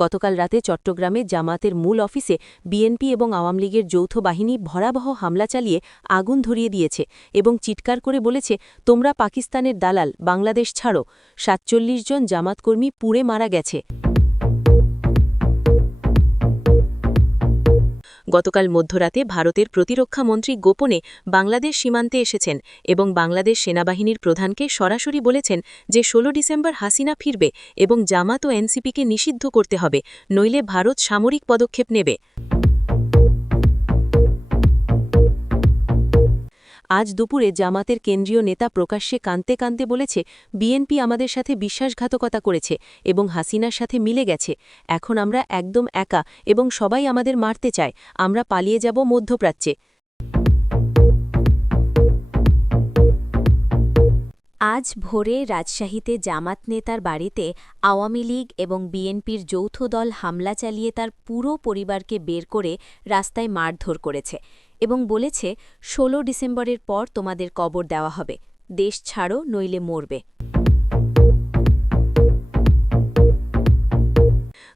গতকাল রাতে চট্টগ্রামে জামাতের মূল অফিসে বিএনপি এবং আওয়ামী লীগের যৌথ বাহিনী ভরাবহ হামলা চালিয়ে আগুন ধরিয়ে দিয়েছে এবং চিৎকার করে বলেছে, তোমরা পাকিস্তানের দালাল, বাংলাদেশ ছাড়ো। সাতচল্লিশ জন জামাতকর্মী পুড়ে মারা গেছে। গতকাল মধ্যরাতে ভারতের প্রতিরক্ষা মন্ত্রী গোপনে বাংলাদেশ সীমান্তে এসেছেন এবং বাংলাদেশ সেনাবাহিনীর প্রধানকে সরাসরি বলেছেন যে ১৬ ডিসেম্বর হাসিনা ফিরবে এবং জামাত ও এনসিপিকে নিষিদ্ধ করতে হবে, নইলে ভারত সামরিক পদক্ষেপ নেবে। আজ দুপুরে জামাতের কেন্দ্রীয় নেতা প্রকাশ্যে কানতে কানতে বলেছে, বিএনপি আমাদের সাথে বিশ্বাসঘাতকতা করেছে এবং হাসিনার সাথে মিলে গেছে। এখন আমরা একদম একা এবং সবাই আমাদের মারতে চায়। আমরা পালিয়ে যাব মধ্যপ্রাচ্যে। আজ ভোরে রাজশাহীতে জামাত নেতার বাড়িতে আওয়ামী লীগ এবং বিএনপির যৌথ দল হামলা চালিয়ে তার পুরো পরিবারকে বের করে রাস্তায় মারধর করেছে। এবং বলেছে ১৬ ডিসেম্বরের পর তোমাদের কবর দেওয়া হবে। দেশ ছাড়ো, নইলে মরবে।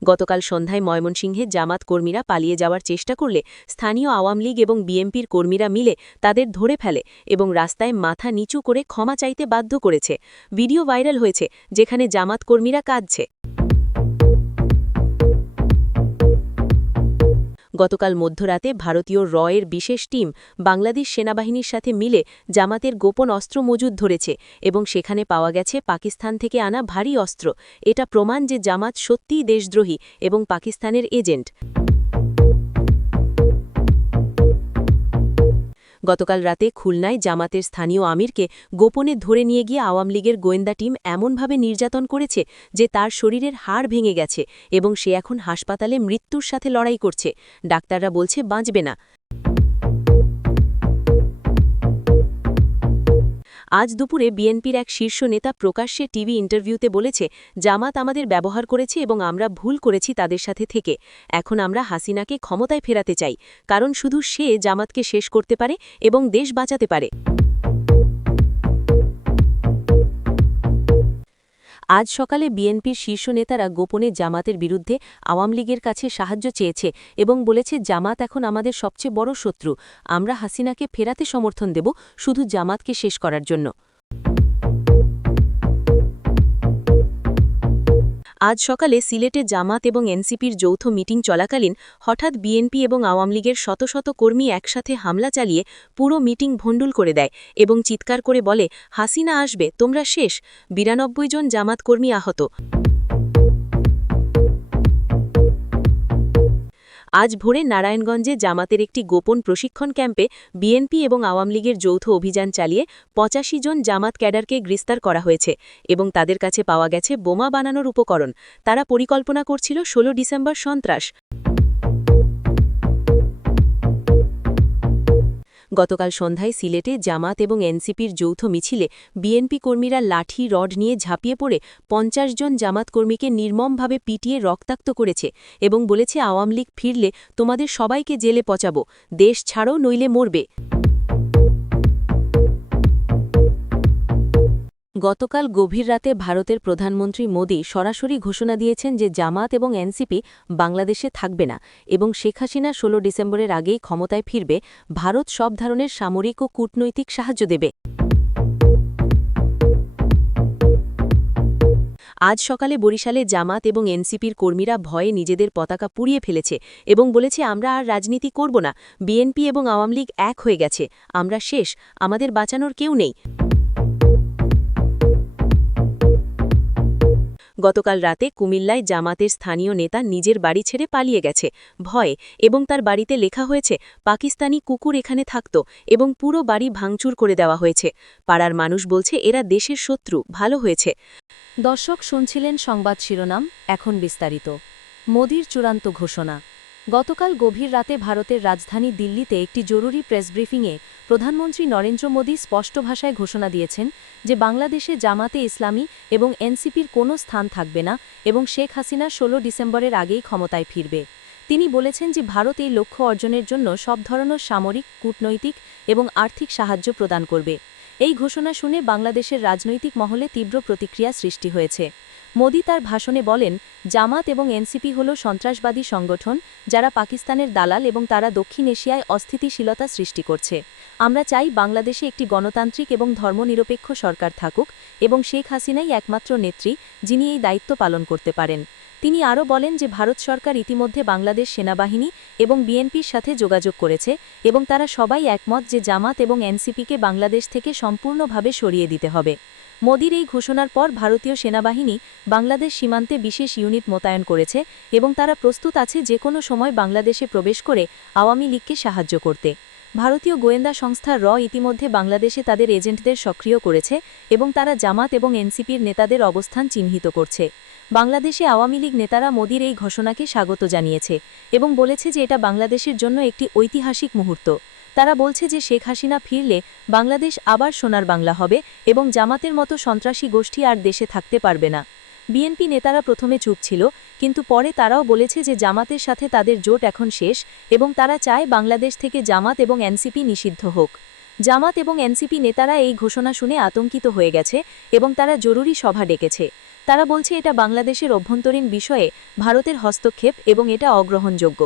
গতকাল সন্ধ্যায় ময়মনসিংহে জামাত কর্মীরা পালিয়ে যাওয়ার চেষ্টা করলে স্থানীয় আওয়ামী লীগ এবং বিএনপির কর্মীরা মিলে তাদের ধরে ফেলে এবং রাস্তায় মাথা নিচু করে ক্ষমা চাইতে বাধ্য করেছে। ভিডিও ভাইরাল হয়েছে, যেখানে জামাত কর্মীরা কাঁদছে। গতকাল মধ্যরাতে ভারতীয় রয়ের বিশেষ টিম বাংলাদেশ সেনাবাহিনীর সাথে মিলে জামাতের গোপন অস্ত্র মজুদ ধরেছে এবং সেখানে পাওয়া গেছে পাকিস্তান থেকে আনা ভারী অস্ত্র। এটা প্রমাণ যে জামাত সত্যিই দেশদ্রোহী এবং পাকিস্তানের এজেন্ট। গতকাল রাতে খুলনায় জামাতের স্থানীয় আমিরকে গোপনে ধরে নিয়ে গিয়ে আওয়ামী লীগের গোয়েন্দা টিম এমনভাবে নির্যাতন করেছে যে তার শরীরের হাড় ভেঙে গেছে এবং সে এখন হাসপাতালে মৃত্যুর সাথে লড়াই করছে। ডাক্তাররা বলছে, বাঁচবে না। আজ দুপুরে বিএনপির এক শীর্ষ নেতা প্রকাশ্যে টিভি ইন্টারভিউতে বলেছে, জামাত আমাদের ব্যবহার করেছে এবং আমরা ভুল করেছি তাদের সাথে থেকে। এখন আমরা হাসিনাকে ক্ষমতায় ফেরাতে চাই, কারণ শুধু সে জামাতকে শেষ করতে পারে এবং দেশ বাঁচাতে পারে। আজ সকালে বিএনপির শীর্ষ নেতারা গোপনে জামাতের বিরুদ্ধে আওয়ামী লীগের কাছে সাহায্য চেয়েছে এবং বলেছে, জামাত এখন আমাদের সবচেয়ে বড় শত্রু। আমরা হাসিনাকে ফেরাতে সমর্থন দেব, শুধু জামাতকে শেষ করার জন্য। আজ সকালে সিলেটে জামাত এবং এনসিপির যৌথ মিটিং চলাকালীন হঠাৎ বিএনপি এবং আওয়ামী লীগের শত শত কর্মী একসাথে হামলা চালিয়ে পুরো মিটিং ভণ্ডুল করে দেয় এবং চিৎকার করে বলে, হাসিনা আসবে, তোমরা শেষ। বিরানব্বই জন জামাত কর্মী আহত। আজ ভোরে নারায়ণগঞ্জে জামাতের একটি গোপন প্রশিক্ষণ ক্যাম্পে বিএনপি এবং আওয়ামী লীগের যৌথ অভিযান চালিয়ে পঁচাশি জন জামাত ক্যাডারকে গ্রেস্তার করা হয়েছে এবং তাদের কাছে পাওয়া গেছে বোমা বানানোর উপকরণ। তারা পরিকল্পনা করছিল ১৬ ডিসেম্বর সন্ত্রাস। গতকাল সন্ধ্যায় সিলেটে জামাত এবং এনসিপির যৌথ মিছিলে বিএনপি কর্মীরা লাঠি, রড নিয়ে ঝাঁপিয়ে পড়ে পঞ্চাশ জন জামাত কর্মীকে নির্মমভাবে পিটিয়ে রক্তাক্ত করেছে এবং বলেছে আওয়ামী লীগ ফিরলে তোমাদের সবাইকে জেলে পচাবো, দেশ ছাড়ো নইলে মরবে। গতকাল গভীর রাতে ভারতের প্রধানমন্ত্রী মোদী সরাসরি ঘোষণা দিয়েছেন যে জামাত এবং এনসিপি বাংলাদেশে থাকবে না এবং শেখ হাসিনা ১৬ ডিসেম্বরের আগেই ক্ষমতায় ফিরবে, ভারত সব ধরনের সামরিক ও কূটনৈতিক সাহায্য দেবে। আজ সকালে বরিশালে জামাত এবং এনসিপির কর্মীরা ভয়ে নিজেদের পতাকা পুড়িয়ে ফেলেছে এবং বলেছে, আমরা আর রাজনীতি করব না। বিএনপি এবং আওয়ামী লীগ এক হয়ে গেছে। আমরা শেষ। আমাদের বাঁচানোর কেউ নেই। গতকাল রাতে কুমিল্লায় জামাতের স্থানীয় নেতা নিজের বাড়ি ছেড়ে পালিয়ে গেছে, ভয়ে, এবং তার বাড়িতে লেখা হয়েছে, পাকিস্তানি কুকুর এখানে থাকত, এবং পুরো বাড়ি ভাঙচুর করে দেওয়া হয়েছে। পাড়ার মানুষ বলছে, এরা দেশের শত্রু, ভালো হয়েছে। দর্শক শুনছিলেন সংবাদ শিরোনাম, এখন বিস্তারিত। মোদির চূড়ান্ত ঘোষণা। গতকাল গভীর রাতে ভারতের রাজধানী দিল্লিতে একটি জরুরি প্রেস ব্রিফিংয়ে প্রধানমন্ত্রী নরেন্দ্র মোদী স্পষ্ট ভাষায় ঘোষণা দিয়েছেন যে বাংলাদেশে জামাতে ইসলামী এবং এনসিপির কোনো স্থান থাকবে না এবং শেখ হাসিনা ১৬ ডিসেম্বরের আগেই ক্ষমতায় ফিরবে। তিনি বলেছেন যে ভারত এই লক্ষ্য অর্জনের জন্য সব ধরনের সামরিক, কূটনৈতিক এবং আর্থিক সাহায্য প্রদান করবে। এই ঘোষণা শুনে বাংলাদেশের রাজনৈতিক মহলে তীব্র প্রতিক্রিয়া সৃষ্টি হয়েছে। মোদি তার ভাষণে বলেন, জামাত এবং এনসিপি হল সন্ত্রাসবাদী সংগঠন যারা পাকিস্তানের দালাল এবং তারা দক্ষিণ এশিয়ায় অস্থিতিশীলতা সৃষ্টি করছে। আমরা চাই বাংলাদেশে একটি গণতান্ত্রিক এবং ধর্মনিরপেক্ষ সরকার থাকুক এবং শেখ হাসিনাই একমাত্র নেত্রী যিনি এই দায়িত্ব পালন করতে পারেন। তিনি আরও বলেন যে ভারত সরকার ইতিমধ্যে বাংলাদেশ সেনাবাহিনী এবং বিএনপির সাথে যোগাযোগ করেছে এবং তারা সবাই একমত যে জামাত এবং এনসিপিকে বাংলাদেশ থেকে সম্পূর্ণভাবে সরিয়ে দিতে হবে। মোদির এই ঘোষণার পর ভারতীয় সেনাবাহিনী বাংলাদেশ সীমান্তে বিশেষ ইউনিট মোতায়েন করেছে এবং তারা প্রস্তুত আছে যে কোনো সময় বাংলাদেশে প্রবেশ করে আওয়ামী লীগকে সাহায্য করতে। ভারতীয় গোয়েন্দা সংস্থা র ইতিমধ্যে বাংলাদেশে তাদের এজেন্টদের সক্রিয় করেছে এবং তারা জামাত এবং এনসিপির নেতাদের অবস্থান চিহ্নিত করছে। বাংলাদেশে আওয়ামী লীগ নেতারা মোদির এই ঘোষণাকে স্বাগত জানিয়েছে এবং বলেছে যে এটা বাংলাদেশের জন্য একটি ঐতিহাসিক মুহূর্ত। তারা বলছে যে শেখ হাসিনা ফিরলে বাংলাদেশ আবার সোনার বাংলা হবে এবং জামাতের মতো সন্ত্রাসী গোষ্ঠী আর দেশে থাকতে পারবে না। বিএনপি নেতারা প্রথমে চুপ ছিল, কিন্তু পরে তারাও বলেছে যে জামাতের সাথে তাদের জোট এখন শেষ এবং তারা চায় বাংলাদেশ থেকে জামাত এবং এনসিপি নিষিদ্ধ হোক। জামাত এবং এনসিপি নেতারা এই ঘোষণা শুনে আতঙ্কিত হয়ে গেছে এবং তারা জরুরি সভা ডেকেছে। তারা বলছে এটা বাংলাদেশের অভ্যন্তরীণ বিষয়ে ভারতের হস্তক্ষেপ এবং এটা অগ্রহণযোগ্য।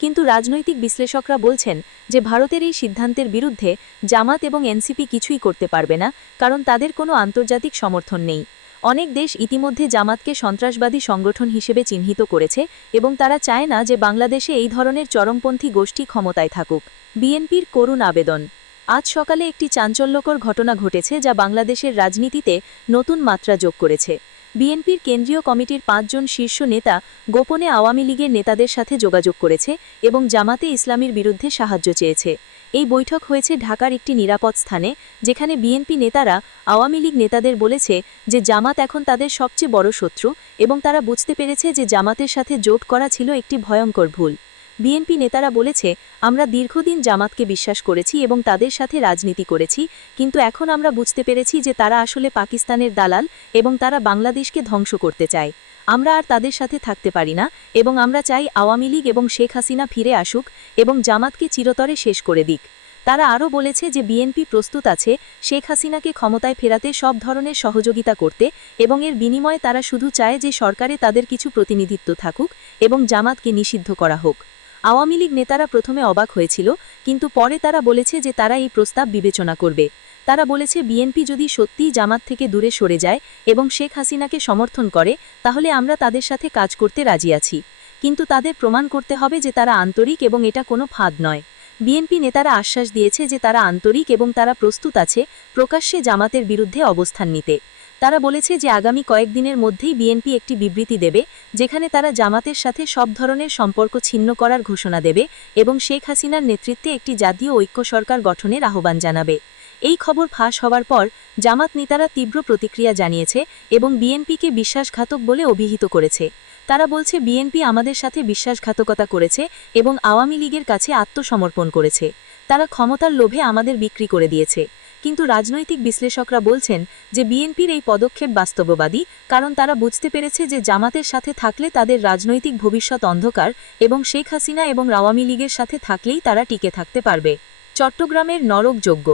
কিন্তু রাজনৈতিক বিশ্লেষকরা বলছেন যে ভারতের এই সিদ্ধান্তের বিরুদ্ধে জামাত এবং এনসিপি কিছুই করতে পারবে না, কারণ তাদের কোনো আন্তর্জাতিক সমর্থন নেই। অনেক দেশ ইতিমধ্যে জামাতকে সন্ত্রাসবাদী সংগঠন হিসেবে চিহ্নিত করেছে এবং তারা চায় না যে বাংলাদেশে এই ধরনের চরমপন্থী গোষ্ঠী ক্ষমতায় থাকুক। বিএনপির করুণ আবেদন। আজ সকালে একটি চাঞ্চল্যকর ঘটনা ঘটেছে যা বাংলাদেশের রাজনীতিতে নতুন মাত্রা যোগ করেছে। বিএনপির কেন্দ্রীয় কমিটির পাঁচজন শীর্ষ নেতা গোপনে আওয়ামী লীগের নেতাদের সাথে যোগাযোগ করেছে এবং জামাতে ইসলামীর বিরুদ্ধে সাহায্য চেয়েছে। এই বৈঠক হয়েছে ঢাকার একটি নিরাপদ স্থানে, যেখানে বিএনপি নেতারা আওয়ামী লীগ নেতাদের বলেছে যে জামাত এখন তাদের সবচেয়ে বড় শত্রু এবং তারা বুঝতে পেরেছে যে জামাতের সাথে জোট করা ছিল একটি ভয়ঙ্কর ভুল। বিএনপি নেতারা বলেছে, আমরা দীর্ঘদিন জামাতকে বিশ্বাস করেছি এবং তাদের সাথে রাজনীতি করেছি, কিন্তু এখন আমরা বুঝতে পেরেছি যে তারা আসলে পাকিস্তানের দালাল এবং তারা বাংলাদেশকে ধ্বংস করতে চায়। আমরা আর তাদের সাথে থাকতে পারি না এবং আমরা চাই আওয়ামী লীগ এবং শেখ হাসিনা ফিরে আসুক এবং জামাতকে চিরতরে শেষ করে দিক। তারা আরও বলেছে যে বিএনপি প্রস্তুত আছে, শেখ হাসিনাকে ক্ষমতায় ফেরাতে সব ধরনের সহযোগিতা করতে এবং এর বিনিময়ে তারা শুধু চায় যে সরকারে তাদের কিছু প্রতিনিধিত্ব থাকুক এবং জামাতকে নিষিদ্ধ করা হোক। আওয়ামী লীগ নেতারা প্রথমে অবাক হয়েছিল, কিন্তু পরে তারা বলেছে যে তারা এই প্রস্তাব বিবেচনা করবে। তারা বলেছে, বিএনপি যদি সত্যিই জামাত থেকে দূরে সরে যায় এবং শেখ হাসিনাকে সমর্থন করে, তাহলে আমরা তাদের সাথে কাজ করতে রাজি আছি। কিন্তু তাদের প্রমাণ করতে হবে যে তারা আন্তরিক এবং এটা কোনো ফাঁদ নয়। বিএনপি নেতারা আশ্বাস দিয়েছে যে তারা আন্তরিক এবং তারা প্রস্তুত আছে প্রকাশ্যে জামাতের বিরুদ্ধে অবস্থান নিতে। তারা বলেছে যে আগামী কয়েকদিনের মধ্যেই বিএনপি একটি বিবৃতি দেবে, যেখানে তারা জামাতের সাথে সব ধরনের সম্পর্ক ছিন্ন করার ঘোষণা দেবে এবং শেখ হাসিনার নেতৃত্বে একটি জাতীয় ঐক্য সরকার গঠনের আহ্বান জানাবে। এই খবর ফাঁস হওয়ার পর জামাত নেতারা তীব্র প্রতিক্রিয়া জানিয়েছে এবং বিএনপিকে বিশ্বাসঘাতক বলে অভিহিত করেছে। তারা বলছে, বিএনপি আমাদের সাথে বিশ্বাসঘাতকতা করেছে এবং আওয়ামী লীগের কাছে আত্মসমর্পণ করেছে। তারা ক্ষমতার লোভে আমাদের বিক্রি করে দিয়েছে। কিন্তু রাজনৈতিক বিশ্লেষকরা বলছেন যে বিএনপির এই পদক্ষেপ বাস্তববাদী, কারণ তারা বুঝতে পেরেছে যে জামাতের সাথে থাকলে তাদের রাজনৈতিক ভবিষ্যৎ অন্ধকার এবং শেখ হাসিনা এবং আওয়ামী লীগের সাথে থাকলেই তারা টিকে থাকতে পারবে। চট্টগ্রামের নরকযোগ্য।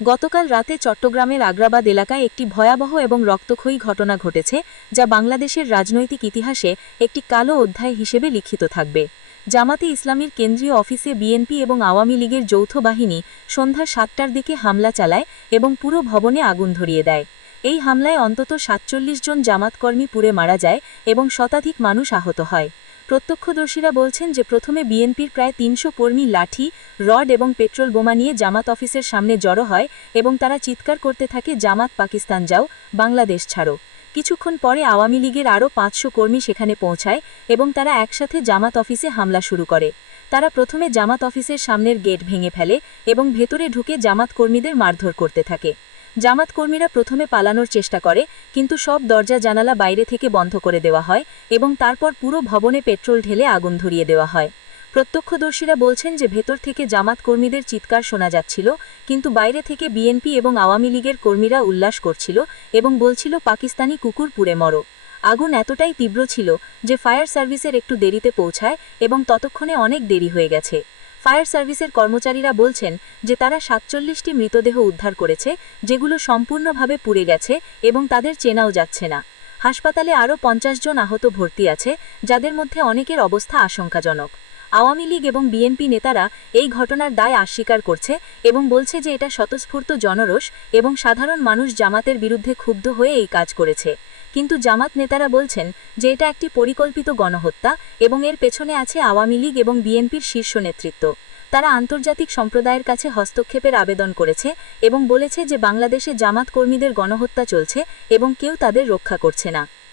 গতকাল রাতে চট্টগ্রামের আগ্রাবাদ এলাকায় একটি ভয়াবহ এবং রক্তক্ষয়ী ঘটনা ঘটেছে, যা বাংলাদেশের রাজনৈতিক ইতিহাসে একটি কালো অধ্যায় হিসেবে লিখিত থাকবে। জামাতে ইসলামীর কেন্দ্রীয় অফিসে বিএনপি এবং আওয়ামী লীগের যৌথ বাহিনী সন্ধ্যা সাতটার দিকে হামলা চালায় এবং পুরো ভবনে আগুন ধরিয়ে দেয়। এই হামলায় অন্তত সাতচল্লিশ জন জামাতকর্মী পুড়ে মারা যায় এবং শতাধিক মানুষ আহত হয়। প্রত্যক্ষদর্শীরা বলছেন যে প্রথমে বিএনপির প্রায় তিনশো কর্মী লাঠি, রড এবং পেট্রোল বোমা নিয়ে জামাত অফিসের সামনে জড়ো হয় এবং তারা চিৎকার করতে থাকে, জামাত পাকিস্তান যাও, বাংলাদেশ ছাড়ো। কিছুক্ষণ পরে আওয়ামী লীগের আরও পাঁচশো কর্মী সেখানে পৌঁছায় এবং তারা একসাথে জামাত অফিসে হামলা শুরু করে। তারা প্রথমে জামাত অফিসের সামনের গেট ভেঙে ফেলে এবং ভেতরে ঢুকে জামাত কর্মীদের মারধর করতে থাকে। জামাত কর্মীরা প্রথমে পালানোর চেষ্টা করে, কিন্তু সব দরজা জানালা বাইরে থেকে বন্ধ করে দেওয়া হয় এবং তারপর পুরো ভবনে পেট্রোল ঢেলে আগুন ধরিয়ে দেওয়া হয়। প্রত্যক্ষদর্শীরা বলছেন যে ভেতর থেকে জামাত কর্মীদের চিৎকার শোনা যাচ্ছিল কিন্তু বাইরে থেকে বিএনপি এবং আওয়ামী লীগের কর্মীরা উল্লাস করছিল এবং বলছিল, পাকিস্তানি কুকুর পুড়ে মরো। আগুন এতটাই তীব্র ছিল যে ফায়ার সার্ভিসের একটু দেরিতে পৌঁছায় এবং ততক্ষণে অনেক দেরি হয়ে গেছে। ফায়ার সার্ভিসের কর্মচারীরা বলছেন যে, তারা সাতচল্লিশটি মৃতদেহ উদ্ধার করেছে, যেগুলো সম্পূর্ণভাবে পুড়ে গেছে এবং তাদের চেনাও যাচ্ছে না। হাসপাতালে আরও পঞ্চাশ জন আহত ভর্তি আছে, যাদের মধ্যে অনেকের অবস্থা আশঙ্কাজনক। আওয়ামী লীগ এবং বিএনপি নেতারা এই ঘটনার দায় অস্বীকার করছে এবং বলছে যে এটা স্বতঃস্ফূর্ত জনরোষ এবং সাধারণ মানুষ জামাতের বিরুদ্ধে ক্ষুব্ধ হয়ে এই কাজ করেছে। কিন্তু জামাত নেতারা বলছেন যে এটা একটি পরিকল্পিত গণহত্যা এবং এর পেছনে আছে আওয়ামী লীগ এবং বিএনপির শীর্ষ নেতৃত্ব। তারা আন্তর্জাতিক সম্প্রদায়ের কাছে হস্তক্ষেপের আবেদন করেছে এবং বলেছে যে বাংলাদেশে জামাত কর্মীদের গণহত্যা চলছে এবং কেউ তাদের রক্ষা করছে না।